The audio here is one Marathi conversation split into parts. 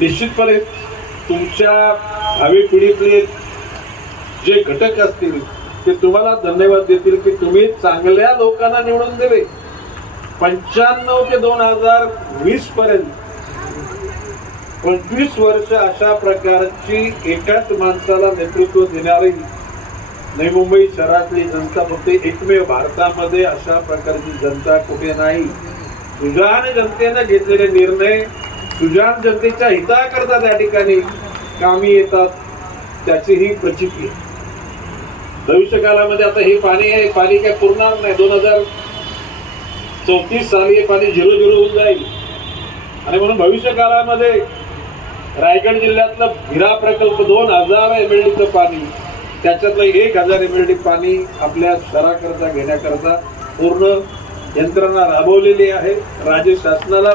निश्चितपणे तुमच्या भावी पिढीतले जे घटक असतील ते तुम्हाला धन्यवाद देतील की तुम्ही चांगल्या लोकांना निवडून दिले. 95 ते 2020 पर्यंत 25 वर्ष अशा प्रकारची एकाच माणसाला नेतृत्व देणारी नवी मुंबई शहरातली जनता फक्त एकमेव भारतामध्ये अशा प्रकारची जनता कुठे नाही. सुजाण जनतेने घेतलेले निर्णय सुजाण जनतेच्या हिताकरता त्या ठिकाणी कामी येतात, त्याची ही प्रचिती. भविष्य काळामध्ये आता हे पाणी आहे, पाणी काय पुरणार नाही. 2034 साली हे पाणी 0 होऊन जाईल. आणि म्हणून भविष्य काळामध्ये रायगड जिल्ह्यातला भिरा प्रकल्प 2000 MLD पाणी, त्याच्यातलं 1000 MLD पाणी आपल्या शहराकरता घेण्याकरता पूर्ण यंत्रणा राबवलेली आहे. राज्य शासनाला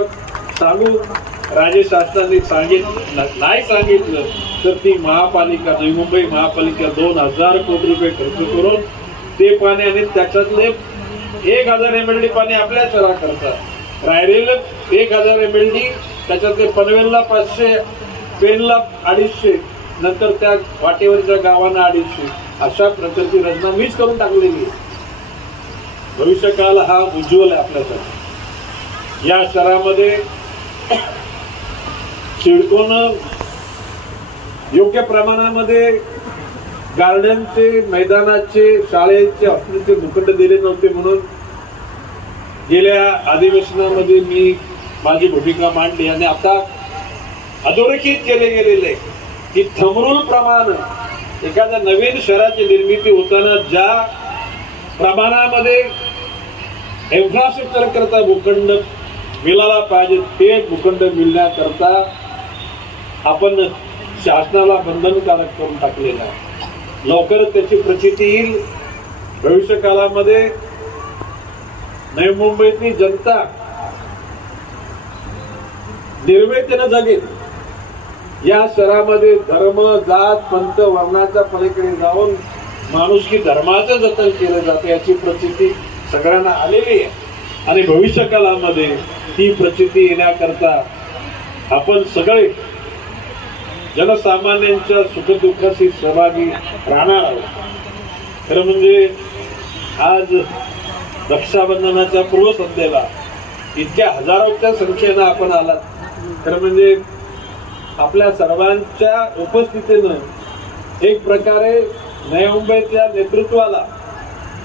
सांगू, राज्य शासनाने नाही सांगितलं तर ती महापालिका, नवी मुंबई महापालिका 2000 कोटी रुपये खर्च करून ते पाणी आणि त्याच्यातले 1000 MLD पाणी आपल्या शहराकरता, रायरेला 1000 MLD, त्याच्यातले पनवेलला 500, पेनला 250, नंतर त्या वाटेवरच्या गावांना 250, अशा प्रकारची रचना मीच करून टाकलेली आहे. भविष्यकाळ हा उज्ज्वल आहे आपल्यासाठी. या शहरामध्ये सिडकोन योग्य प्रमाणामध्ये गार्डनचे, मैदानाचे, शाळेचे, हॉस्पिटलचे भूखंड दिले नव्हते. म्हणून गेल्या अधिवेशनामध्ये मी माझी भूमिका मांडली आणि आता अधोरेखित केले गेलेले की थमरूल प्रमाणे एखाद्या नवीन शहराची निर्मिती होताना ज्या प्रमाणामध्ये इन्फ्रास्ट्रक्चर करता भूखंड मिळाला पाहिजे ते भूखंड मिळण्याकरता आपण शासनाला बंधनकारक करून टाकलेलं आहे. लवकरच त्याची प्रचिती येईल. भविष्य काळामध्ये नवी मुंबईतली जनता निर्भयतेनं जगेल. या शहरामध्ये धर्म, जात, पंथ, वर्णाच्या पलीकडे जाऊन माणुसकी धर्माचं जतन केलं जातं, याची प्रचिती सगळ्यांना आलेली आहे. आणि भविष्य काळामध्ये ती प्रचिती येण्याकरता आपण सगळे जनसामान्यांच्या सुखदुःखाशी सहभागी राहणार आहोत. खरं म्हणजे आज रक्षाबंधनाच्या पूर्वसंध्येला इतक्या हजारोच्या संख्येनं आपण आलात. खरं म्हणजे आपल्या सर्वांच्या उपस्थितीनं एक प्रकारे नवी मुंबईच्या नेतृत्वाला,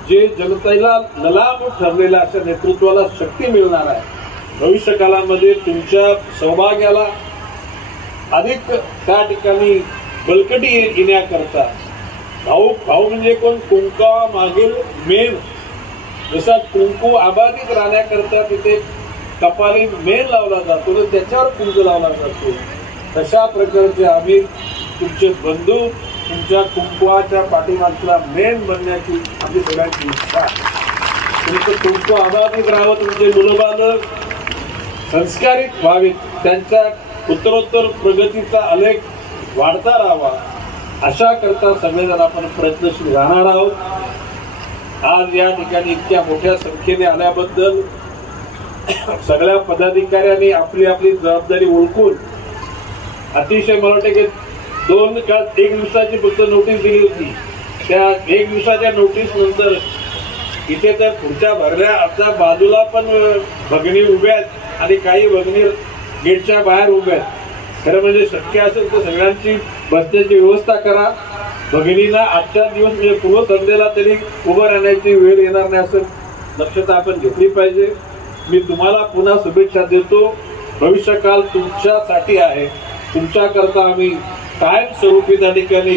जे जनतेला ललाम ठरलेल्या अशा नेतृत्वाला शक्ती मिळणार आहे. भविष्य काळामध्ये तुमच्या सहभाग्याला अधिक त्या ठिकाणी बलकटी येण्याकरता भाऊ म्हणजे कोण, कुंका मागील मेन, जसा कुंकू आबाधित राहण्याकरता तिथे कपाली मेन लावला जातो तर त्याच्यावर कुंकू लावला जातो, तशा प्रकारचे आम्ही तुमचे बंधू, तुमच्या कुंकवाच्या पाठीमागचा मेन बनण्याची आमची सगळ्यांची इच्छा आहे. तुमचं कुंकू आबाधित राहावं, तुमचे मुलंबाळ संस्कारित व्हावीत, त्यांच्या उत्तरोत्तर प्रगतीचा आलेख वाढता राहावा, अशा करता सगळेजण आपण प्रयत्नशील राहणार आहोत. आज या ठिकाणी इतक्या मोठ्या संख्येने आल्याबद्दल सगळ्या पदाधिकाऱ्यांनी आपली आपली जबाबदारी ओळखून अतिशय, मला वाटतं की 2 का 1 दिवसाची फक्त नोटीस दिली होती. त्या 1 दिवसाच्या नोटीस नंतर इथे तर खुर्च्या भरल्या, आता बाजूला पण भगिनी उभ्या आहेत आणि काही भगिनी गेटच्या बाहेर उभ्या आहेत. खरं म्हणजे शक्य असेल तर सगळ्यांची बसण्याची व्यवस्था करा. भगिनींना आजच्या दिवस म्हणजे पूर्वसंध्येला तरी उभं राहण्याची वेळ येणार नाही असं दक्षता आपण घेतली पाहिजे. मी तुम्हाला पुन्हा शुभेच्छा देतो. भविष्यकाळ तुमच्यासाठी आहे, तुमच्याकरता आम्ही कायमस्वरूपी त्या ठिकाणी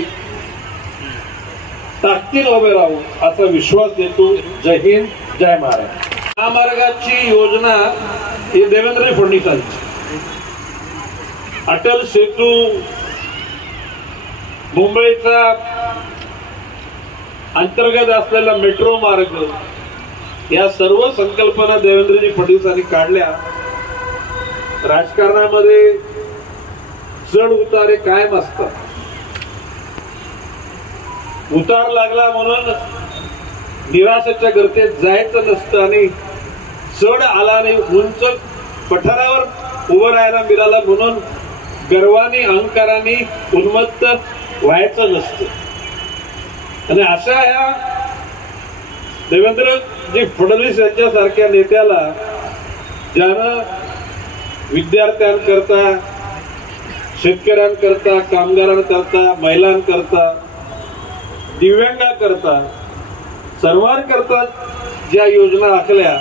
ताकदीने उभे राहू असा विश्वास देतो. जय हिंद, जय महाराष्ट्र. महामार्गाची योजना ही देवेंद्र फडणवीसांची. अटल सेतू, मुंबईचा अंतर्गत असलेला मेट्रो मार्ग, या सर्व संकल्पना देवेंद्रजी फडणवीसांनी काढल्या. राजकारणामध्ये चढ उतारे कायम असतात. उतार लागला म्हणून निराशेच्या गर्तेत जायचं नसतं आणि चढ आला आणि उंच पठारावर उभं राहायला मिळालं म्हणून गर्वाने अहंकाराने उन्मत्त व्हायचं नसतं. आणि अशा ह्या देवेंद्रजी फडणवीस यांच्यासारख्या नेत्याला ज्यानं विद्यार्थ्यांकरता, शेतकऱ्यांकरता, कामगारांकरता, महिलांकरता, दिव्यांगाकरता, सर्वांकरता ज्या योजना आखल्या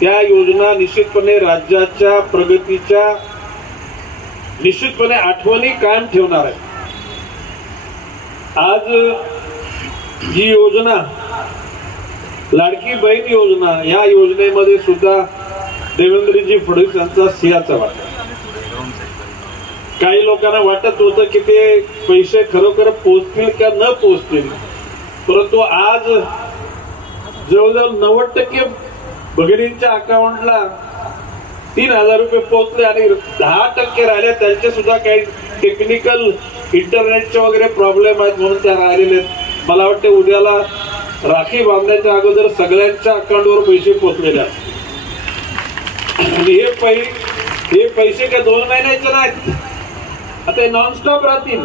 त्या योजना निश्चितपणे राज्याच्या प्रगतीच्या निश्चितपणे आठवणी कायम ठेवणार आहे. आज जी योजना लाडकी बहीण योजना, या योजनेमध्ये सुद्धा देवेंद्रजी फडणवीस यांचा सिंहाचा वाटा. काही लोकांना वाटत होतं की ते पैसे खरोखर पोहोचतील का न पोहोचतील, परंतु आज जवळजवळ 90% भगिनींच्या अकाउंटला 3,000 रुपये पोहोचले आणि 10% राहिले त्यांचे सुद्धा काही टेक्निकल इंटरनेटचे वगैरे प्रॉब्लेम आहेत म्हणून त्या राहिलेले आहेत. मला वाटतं उद्याला राखी बांधण्याच्या अगोदर सगळ्यांच्या अकाउंटवर पैसे पोहोचलेले आहेत. आणि हे पैसे काय 2 महिन्याचे नाहीत, आता नॉनस्टॉप राहतील.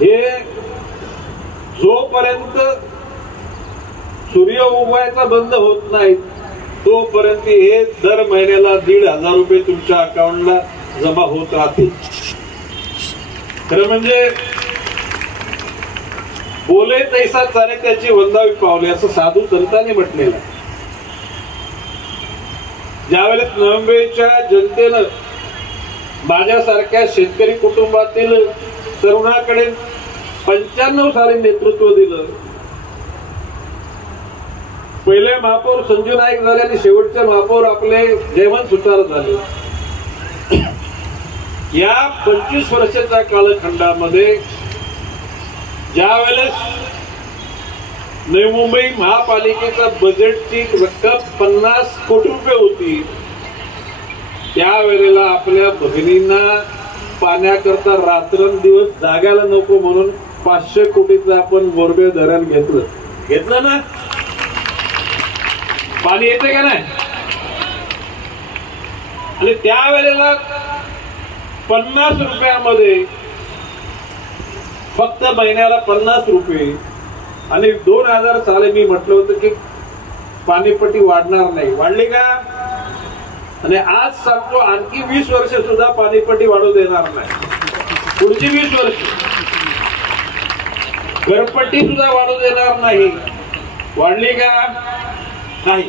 हे जोपर्यंत सूर्य उगवायचा बंद होत नाही तोपर्यंत हे दर महिन्याला 1,500 रुपये तुमच्या अकाउंटला जमा होत राहतील. खरं म्हणजे बोले तैसा चाले त्याची वंदावी पावले असं साधू संतांनी म्हटलेलं. ज्यावेळेस नोव्हेंबरच्या जनतेनं माझ्यासारख्या शेतकरी कुटुंबातील तरुणाकडे 95 साली नेतृत्व दिलं. पहिले महापौर संजू नाईक झाले आणि शेवटचे महापौर आपले जयवंत सुतार झाले. या 25 वर्षाच्या कालखंडामध्ये ज्या वेळेस नवी मुंबई महापालिकेचा बजेटची रक्कम 50 कोटी रुपये होती, त्यावेळेला आपल्या भगिनींना पाण्याकरता रात्रंदिवस जागायला नको म्हणून 500 कोटीचं आपण बोरबे धरण घेतलं ना. पाणी येते का नाही. आणि त्यावेळेला 50 रुपयामध्ये फक्त महिन्याला 50 रुपये आणि 2000 साली मी म्हटलं होतं की पाणीपट्टी वाढणार नाही, वाढली का. आणि आज सांगतो आणखी 20 वर्ष सुद्धा पाणीपट्टी वाढू देणार नाही. पुढची 20 वर्ष घरपट्टी सुद्धा वाढू देणार नाही. वाढली का नाही.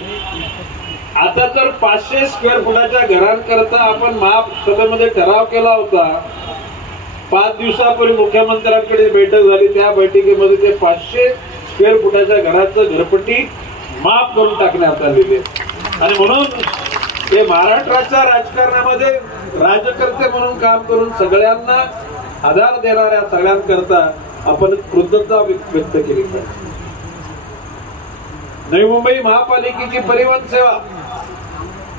आता तर 500 स्क्वेअर फुटाच्या घरांकरता आपण महासभेमध्ये ठराव केला होता. 5 दिवसापूर्वी मुख्यमंत्र्यांकडे बैठक झाली. त्या बैठकीमध्ये ते 500 स्क्वेअर फुटाच्या घराचं घरपट्टी माफ करून टाकण्यात आलेली. आणि म्हणून ते महाराष्ट्राच्या राजकारणामध्ये राजकर्ते म्हणून काम करून सगळ्यांना आधार देणाऱ्या सगळ्यांकरता आपण कृतज्ञता व्यक्त केली पाहिजे. नवी मुंबई महापालिकेची परिवहन सेवा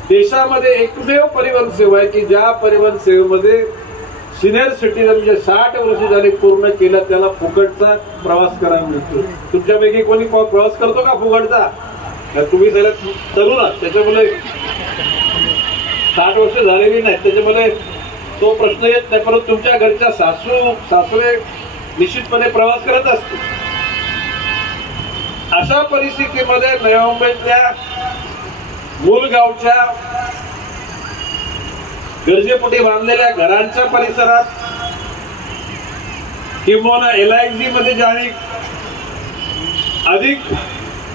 देशामध्ये एकमेव परिवहन सेवा आहे की ज्या परिवहन सेवेमध्ये सिनियर सिटीजन म्हणजे 60 वर्ष झाली पूर्ण केलं त्याला फुकटचा प्रवास करायला मिळतो. तुमच्यापैकी कोणी प्रवास करतो का फुकटचा. तुम्ही सगळ्यात तरुण आहात त्याच्यामुळे 60 वर्ष झालेली नाही त्याच्यामुळे तो प्रश्न येत नाही. परंतु तुमच्या घरच्या सासरे निश्चितपणे प्रवास करत असतील. अशा परिस्थितीमध्ये नवी मुंबईतल्या मूलगावच्या गरजेपोटी बांधलेल्या घरांच्या परिसरात किंवा LIG मध्ये ज्याने अधिक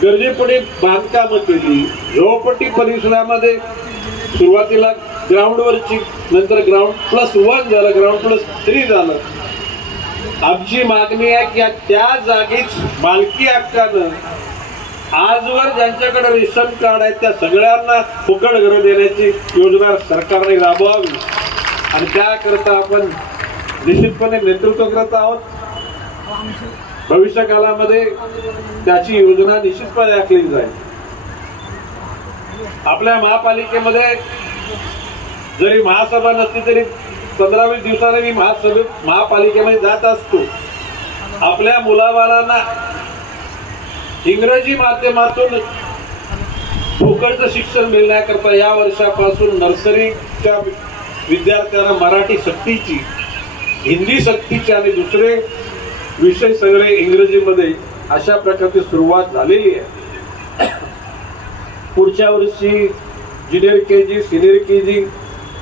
गरजेपोटी बांधकामं केली. झोपडपट्टी परिसरामध्ये सुरुवातीला ग्राउंडवरची नंतर ग्राउंड+1 झालं, ग्राउंड+3 झालं. आमची मागणी आहे की त्या जागीच मालकी हक्कानं आजवर ज्यांच्याकडे रेशन कार्ड आहे त्या सगळ्यांना फुकट घरं देण्याची योजना सरकारने राबवावी. आणि त्याकरता आपण निश्चितपणे नेतृत्व करत आहोत. भविष्य काळामध्ये त्याची योजना निश्चितपणे आखली जाईल. आपल्या महापालिकेमध्ये जरी महासभा नसली तरी 15-20 दिवसांनी मी महापालिकेमध्ये जात असतो. आपल्या मुलाबाळांना इंग्रजी माध्यमातून फुकटचं शिक्षण मिळण्याकरता या वर्षापासून नर्सरीच्या विद्यार्थ्यांना मराठी सक्तीची, हिंदी सक्तीची आणि दुसरे विषय सगळे इंग्रजीमध्ये अशा प्रकारची सुरुवात झालेली आहे. पुढच्या वर्षी ज्युनियर केजी, सिनियर केजी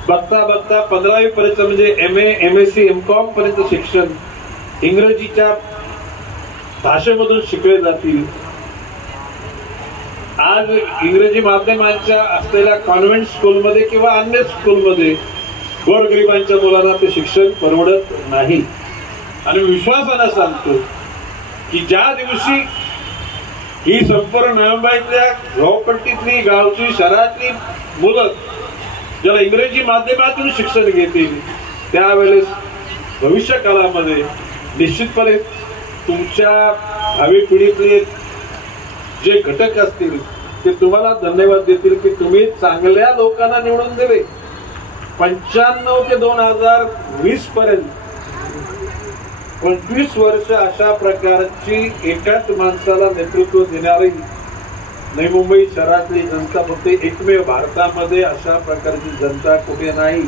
बघता बघता 15वी पर्यंत म्हणजे MA, MSc, MCOM पर्यंत शिक्षण इंग्रजीच्या भाषेमधून शिकले जातील. आज इंग्रजी माध्यमांच्या असलेल्या कॉन्व्हेंट स्कूलमध्ये किंवा अन्य स्कूलमध्ये गोरगरिबांच्या मुलांना ते शिक्षण परवडत नाही. आणि विश्वासानं सांगतो की ज्या दिवशी ही संपूर्ण नोव्हेंबरच्या झोपडपट्टीतली, गावची, शहरातली मुलं ज्याला इंग्रजी माध्यमातून शिक्षण घेतील त्यावेळेस भविष्य काळामध्ये निश्चितपणे तुमच्या भावी पिढीतले जे घटक असतील ते तुम्हाला धन्यवाद देतील की तुम्ही चांगल्या लोकांना निवडून दिले. 95 ते 2020 पर्यंत 25 वर्ष अशा प्रकारची एकाच माणसाला नेतृत्व देणारी नवी मुंबई शहरातली जनता फक्त एकमेव भारतामध्ये अशा प्रकारची जनता कुठे नाही.